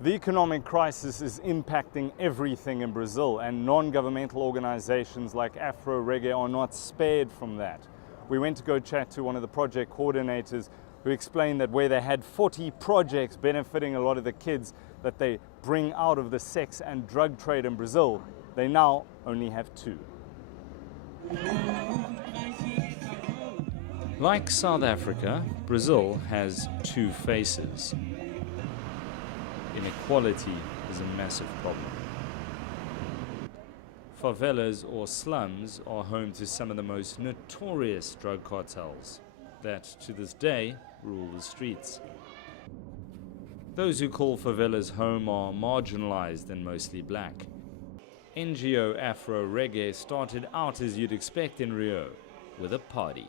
The economic crisis is impacting everything in Brazil, and non-governmental organizations like AfroReggae are not spared from that. We went to go chat to one of the project coordinators who explained that where they had 40 projects benefiting a lot of the kids that they bring out of the sex and drug trade in Brazil, they now only have 2. Like South Africa, Brazil has 2 faces. Inequality is a massive problem. Favelas or slums are home to some of the most notorious drug cartels that, to this day, rule the streets. Those who call favelas home are marginalized and mostly black. NGO AfroReggae started out as you'd expect in Rio, with a party.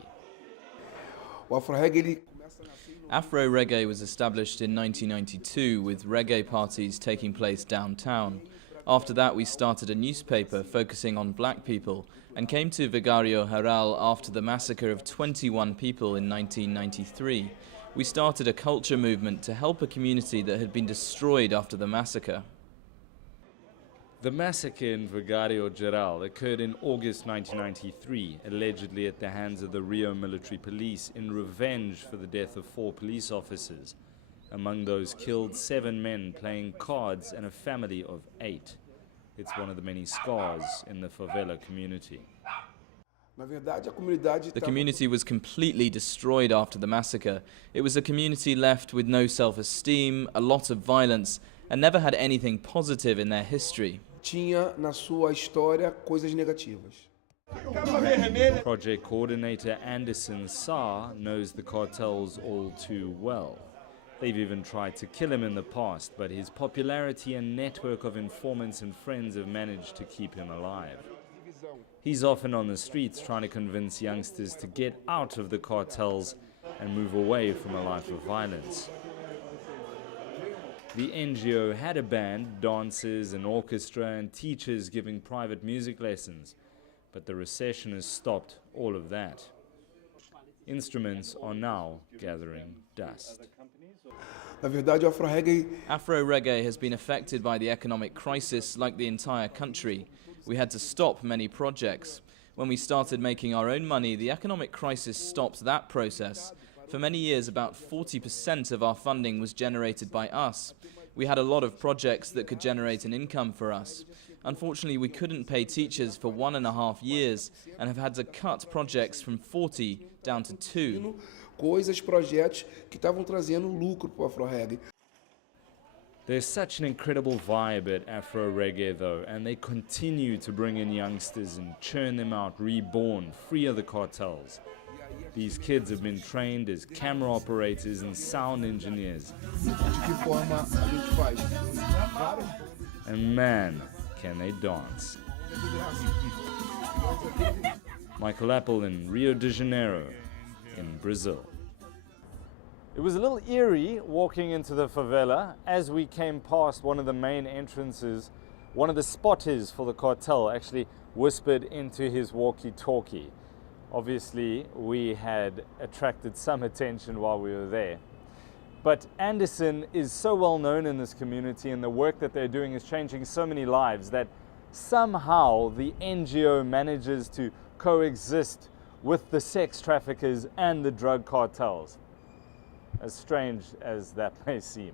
AfroReggae was established in 1992 with reggae parties taking place downtown. After that we started a newspaper focusing on black people and came to Vigario Geral after the massacre of 21 people in 1993. We started a culture movement to help a community that had been destroyed after the massacre. The massacre in Vigario Geral occurred in August 1993, allegedly at the hands of the Rio military police in revenge for the death of 4 police officers. Among those killed, 7 men playing cards and a family of 8. It's one of the many scars in the favela community. The community was completely destroyed after the massacre. It was a community left with no self-esteem, a lot of violence, and never had anything positive in their history. Project coordinator Anderson Saar knows the cartels all too well. They've even tried to kill him in the past, but his popularity and network of informants and friends have managed to keep him alive. He's often on the streets trying to convince youngsters to get out of the cartels and move away from a life of violence. The NGO had a band, dancers, an orchestra, and teachers giving private music lessons, but the recession has stopped all of that. Instruments are now gathering dust. AfroReggae has been affected by the economic crisis like the entire country. We had to stop many projects. When we started making our own money, the economic crisis stopped that process. For many years, about 40% of our funding was generated by us. We had a lot of projects that could generate an income for us. Unfortunately, we couldn't pay teachers for 1.5 years and have had to cut projects from 40 down to 2. There's such an incredible vibe at AfroReggae though, and they continue to bring in youngsters and churn them out, reborn, free of the cartels. These kids have been trained as camera operators and sound engineers. And man, can they dance. Michael Appel in Rio de Janeiro, in Brazil. It was a little eerie walking into the favela. As we came past one of the main entrances, one of the spotters for the cartel actually whispered into his walkie-talkie. Obviously, we had attracted some attention while we were there. But Anderson is so well known in this community, and the work that they're doing is changing so many lives that somehow the NGO manages to coexist with the sex traffickers and the drug cartels. As strange as that may seem.